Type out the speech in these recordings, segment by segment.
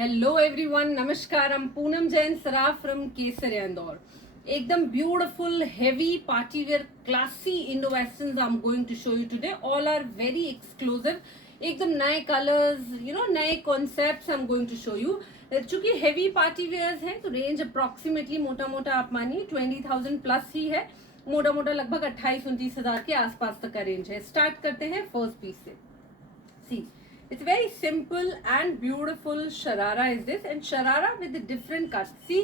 Hello everyone, नमस्कार. I'm Poonam Jain Saraf from Kesariya Indore. एकदम beautiful heavy party wear classy Indo western I am going to show you today. All are very exclusive. एकदम नए colours, नए concepts I am going to show you. चूंकि heavy party wears हैं तो range approximately मोटा मोटा आप मानिए 20,000 प्लस ही है. मोटा मोटा लगभग 28-29 हजार के आसपास तक का रेंज है. स्टार्ट करते हैं फर्स्ट पीस से. सी, it's very simple and beautiful sharara is this, and sharara with the different cuts. See,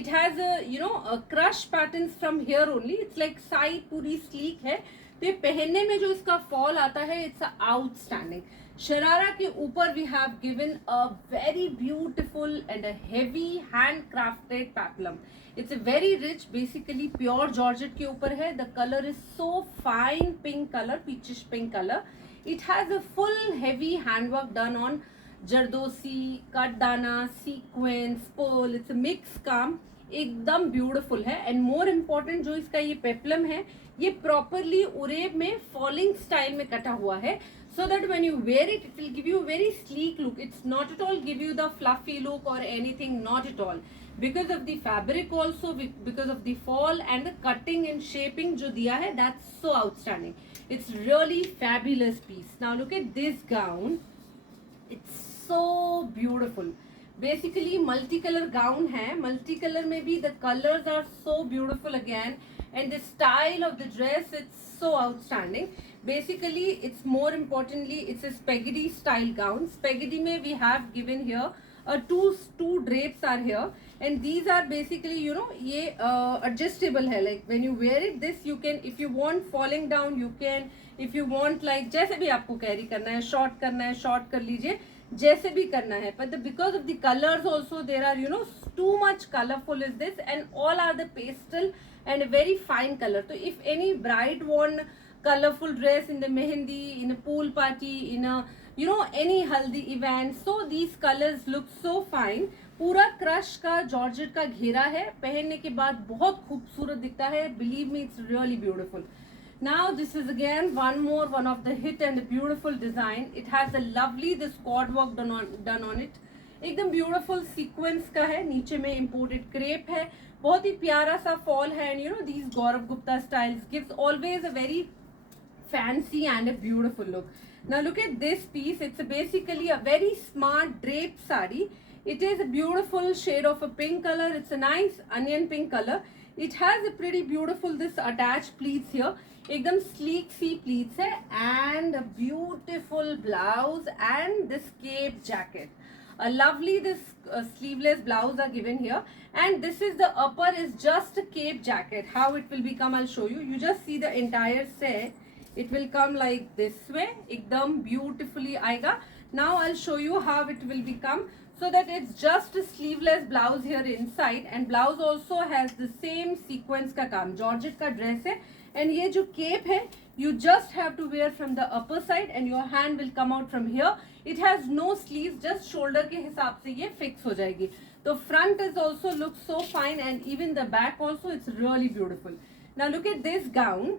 it has a crush patterns from here only. It's like side पूरी sleek है. तो ये पहनने में जो इसका फॉल आता है, इट्स आउटस्टैंडिंग. शरारा के ऊपर we have given a very beautiful and a heavy hand crafted peplum. It's a very rich, basically pure georgette के ऊपर है. The colour is so fine pink colour, peachish pink colour. It has a full heavy handwork done on zardozi, katdana, sequence, pearl. It's mix काम, एकदम beautiful है. And more important, जो इसका ये peplum है, ये प्रॉपरली उरेब में फॉलिंग स्टाइल में कटा हुआ है. So that when you wear it, it will give you a very sleek look. It's not at all give you the fluffy look or anything, not at all. Because of the fabric also, because of the fall and the cutting and shaping जो दिया है, that's so outstanding. It's really fabulous piece. Now look at this gown. It's so beautiful. Basically multicolor gown है. Multicolor में भी the colors are so beautiful again, and the style of the dress, it's so outstanding. Basically it's more importantly it's a spaghetti style gown. Spaghetti में we have given here two drapes are here, and these are basically ये adjustable है. Like when you wear it, this you can, if you want falling down you can, if you want like जैसे भी आपको carry करना है, short करना है short कर लीजिए, जैसे भी करना है. But because of the colors also, there are too much colorful is this, and all are the pastel and a very fine color. So if any bride want colorful dress in the mehendi, in a pool party, in a any haldi event, so these colors look so fine. पूरा crush का georgette का घेरा है, पहनने के बाद बहुत खूबसूरत दिखता है. Believe me, it's really beautiful. Now this is again one of the hit and beautiful design. It has a lovely this cord work done on it. एकदम ब्यूटीफुल सीक्वेंस का है. नीचे में इम्पोर्टेड क्रेप है. बहुत ही प्यारा सा फॉल है. And these Gaurav Gupta styles gives always a very fancy and a beautiful look. Now look at this piece. It's basically a very smart draped sari. It is a beautiful shade of a pink color. It's a nice onion pink color. It has a pretty beautiful this attached pleats here. एकदम sleek सी pleats है, and a beautiful blouse and this cape jacket. A lovely this sleeveless blouse are given here, and this is the upper is just a cape jacket. How it will become, I'll show you. You just see the entire set. It will come like this way, एकदम beautifully आएगा. Now I'll show you how it will become, so that it's just a sleeveless blouse here inside, and blouse also has the same sequence का काम. Georgette का dress है, and ये जो cape है, you just have to wear from the upper side, and your hand will come out from here. It has no sleeves, just shoulder के हिसाब से ये fix हो जाएगी. तो front is also looks so fine, and even the back also, it's really beautiful. Now look at this gown.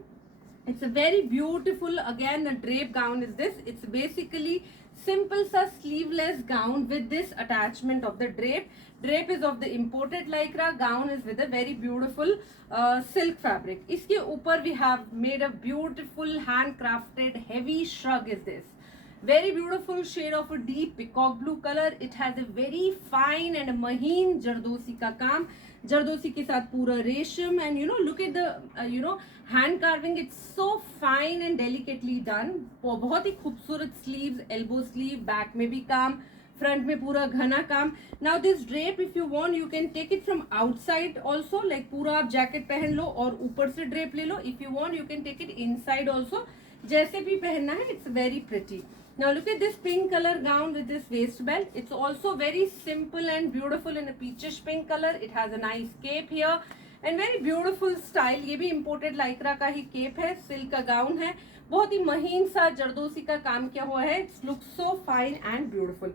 It's a very beautiful, again the drape gown is this. It's basically simple sa sleeveless gown with this attachment of the drape. Drape is of the imported lycra. Gown is with a very beautiful silk fabric. इसके ऊपर we have made a beautiful handcrafted heavy shrug is this. Very beautiful shade of a deep peacock blue color. It has a very fine and महीन जरदोसी का काम. जरदोसी के साथ पूरा रेशम, and look at the hand carving. It's so fine and delicately done. बहुत ही खूबसूरत sleeves, elbow sleeve, back में भी काम, front में पूरा घना काम. Now this drape, if you want, you can take it from outside also, like पूरा आप jacket पहन लो और ऊपर से drape ले लो. If you want, you can take it inside also. जैसे भी पहनना है, it's very pretty. Now look at this pink color gown with this waist belt. It's also very simple and beautiful in a peachish pink color. It has a nice cape here and very beautiful style. ये भी imported lycra का ही cape है, silk का gown है, बहुत ही महीन सा जरदोसी का काम किया हुआ है. It looks so fine and beautiful.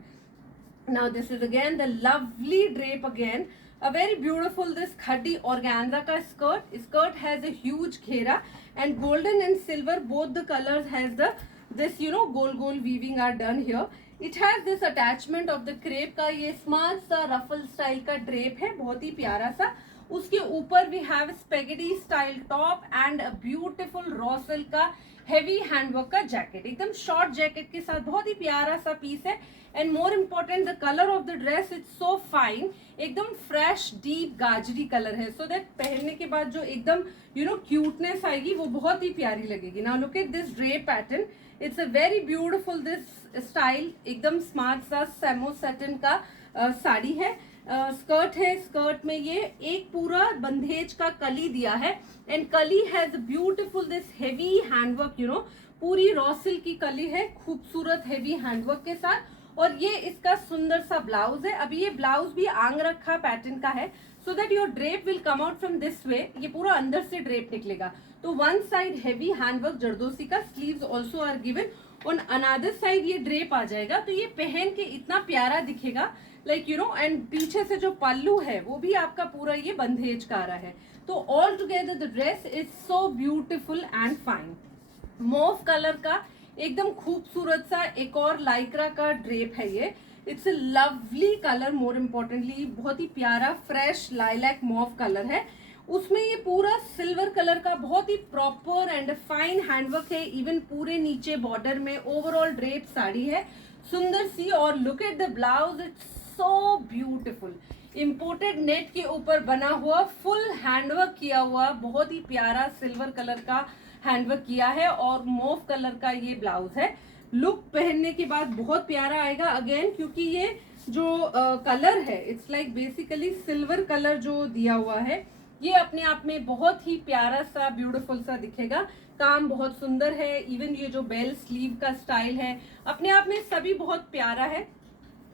Now this is again the lovely drape again. A very beautiful this khadi organza ka skirt. Skirt has a huge घेरा, and golden and silver both the colors has the this gold weaving are done here. It has this attachment of the crepe का, ये smart सा रफल style का drape है, बहुत ही प्यारा सा। उसके ऊपर we have spaghetti style top and a beautiful raw silk का हेवी हैंडवर्क का जैकेट, एकदम शॉर्ट जैकेट के साथ बहुत ही प्यारा सा पीस है। And more important the colour of the dress is so fine, एकदम फ्रेश डीप गाजरी कलर है, सो दैट पहनने के बाद जो एकदम क्यूटनेस आएगी वो बहुत ही प्यारी लगेगी। Now look at this drape pattern, it's a very beautiful this style, एकदम स्मार्ट सा सेमो सेटन का साड़ी है। स्कर्ट है, स्कर्ट में ये एक पूरा बंधेज का कली दिया है एंड कली has beautiful this heavy handwork, पूरी रॉ सिल्क की कली है, खूबसूरत हेवी हैंडवर्क के साथ। और ये इसका सुंदर सा ब्लाउज है। अभी ये ब्लाउज भी आंग रखा पैटर्न का है, so that your drape will come out from this way, ये पूरा अंदर से ड्रेप निकलेगा। तो one side heavy handwork zardozi का, sleeves also are given, on another side ये ड्रेप आ जाएगा। तो ये पहन के इतना प्यारा दिखेगा, लाइक एंड पीछे से जो पल्लू है वो भी आपका पूरा ये बंधेज का आ रहा है। तो all together the dress is so beautiful and fine. Mauve colour का एकदम खूबसूरत सा एक और लाइक्रा का ड्रेप है ये, it's a lovely colour, more importantly बहुत ही प्यारा फ्रेश लाइलैक मॉव कलर है। उसमें ये पूरा सिल्वर कलर का बहुत ही प्रॉपर एंड फाइन हैंडवर्क है, इवन पूरे नीचे बॉर्डर में ओवरऑल ड्रेप साड़ी है सुंदर सी। और look at the blouse, it's so beautiful, imported net के ऊपर बना हुआ फुल हैंडवर्क किया हुआ, बहुत ही प्यारा सिल्वर कलर का हैंडवर्क किया है और मोव कलर का ये ब्लाउज है। लुक पहनने के बाद बहुत प्यारा आएगा अगेन, क्योंकि ये जो कलर है it's like basically silver colour जो दिया हुआ है, ये अपने आप में बहुत ही प्यारा सा ब्यूटीफुल सा दिखेगा। काम बहुत सुंदर है, इवन ये जो बेल स्लीव का स्टाइल है अपने आप में सभी बहुत प्यारा है,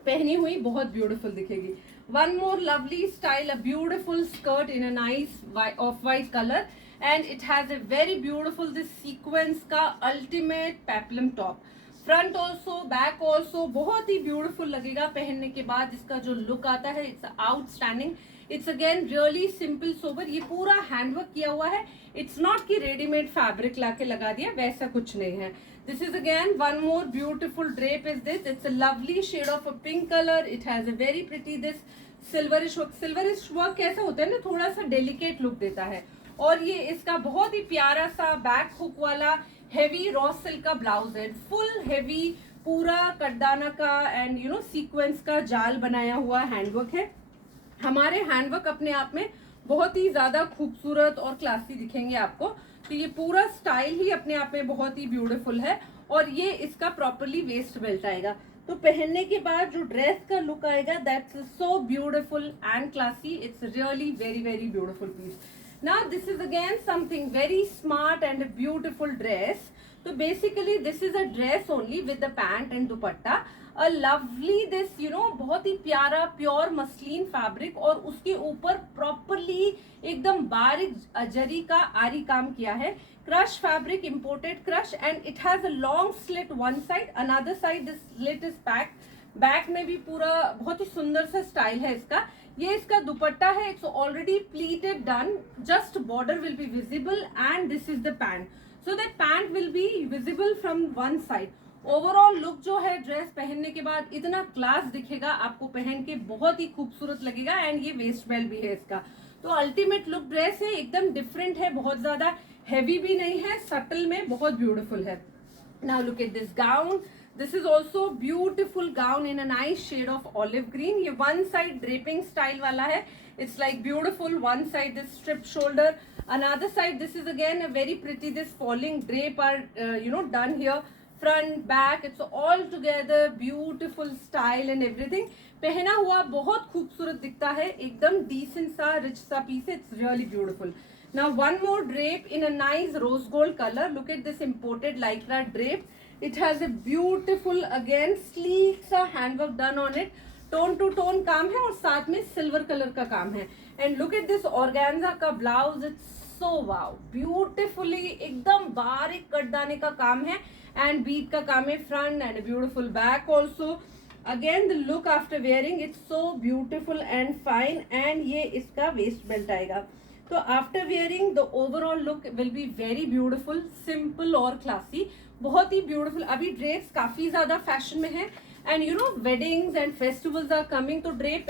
पहनी हुई बहुत ब्यूटीफुल दिखेगी। One more lovely style, a beautiful skirt in a nice off white colour and it has a very beautiful this sequence का ultimate peplum top, front also back also बहुत ही ब्यूटीफुल लगेगा पहनने के बाद। इसका जो लुक आता है it's outstanding, it's again really simple sober, ये पूरा हैंडवर्क किया हुआ है, इट्स नॉट कि रेडीमेड फैब्रिक लाके लगा दिया, वैसा कुछ नहीं है। This is again one more beautiful drape is this. It's a lovely shade of a pink color. It has a very pretty this silverish work. Silverish work कैसा होता है ना, थोड़ा सा delicate look देता है। और ये इसका बहुत ही प्यारा सा बैक हुक वाला हेवी रॉ सिल्क का ब्लाउज है, फुल हेवी पूरा कटदाना का एंड सीक्वेंस का जाल बनाया हुआ हैंडवर्क है। हमारे हैंडवर्क अपने आप में बहुत ही ज्यादा खूबसूरत और क्लासी दिखेंगे आपको। तो ये पूरा स्टाइल ही अपने आप में बहुत ही ब्यूटीफुल है और ये इसका प्रॉपरली वेस्ट बेल्ट आएगा। तो पहनने के बाद जो ड्रेस का लुक आएगा that's so beautiful and classy, it's really very very beautiful piece. Now this is again something very smart and beautiful dress. तो basically this is a dress only with the pant and dupatta, a lovely this बहुत ही प्यारा pure muslin fabric और उसके ऊपर properly एकदम बारीक जरी का आरी काम किया है, crush fabric, imported crush and it has a long slit one side, another side this slit is back, back में भी पूरा बहुत ही सुंदर सा स्टाइल है इसका। ये इसका दुपट्टा है, it's already pleated done, just border will be visible and this is the pant, so that pant will be visible from one side. Overall look जो है ड्रेस पहनने के बाद इतना क्लास दिखेगा, आपको पहन के बहुत ही खूबसूरत लगेगा एंड ये वेस्ट बेल्ट भी है इसका। तो अल्टीमेट लुक ड्रेस है, एकदम डिफरेंट है, बहुत ज्यादा हेवी भी नहीं है, सटल में बहुत ब्यूटीफुल है। Now look at this gown, this is also beautiful gown in a nice shade of olive green. ये वन साइड ड्रेपिंग स्टाइल वाला है, it's like beautiful, one side this strip shoulder, another side this is again a very pretty this falling drape are done here, front back, it's all together beautiful style and everything। पहना हुआ बहुत खूबसूरत दिखता है, एकदम decent सा rich सा piece है, it's really beautiful। now one more drape in a nice rose gold color, look at this imported lycra drape, it has a beautiful again sleek सा handwork done on it, tone to tone काम है और साथ में silver colour का काम है। And look at this organza का blouse, it's so wow beautifully, एकदम बारीक कटदाने का काम है एंड बीट का काम है, front end beautiful back also. Again the look after wearing, it's so beautiful and fine and ये इसका वेस्ट बेल्ट आएगा। तो after wearing the overall look will be very beautiful, simple और क्लासी, बहुत ही ब्यूटीफुल। अभी ड्रेस काफी ज्यादा फैशन में है And you know, weddings and festivals are coming, तो ड्रेप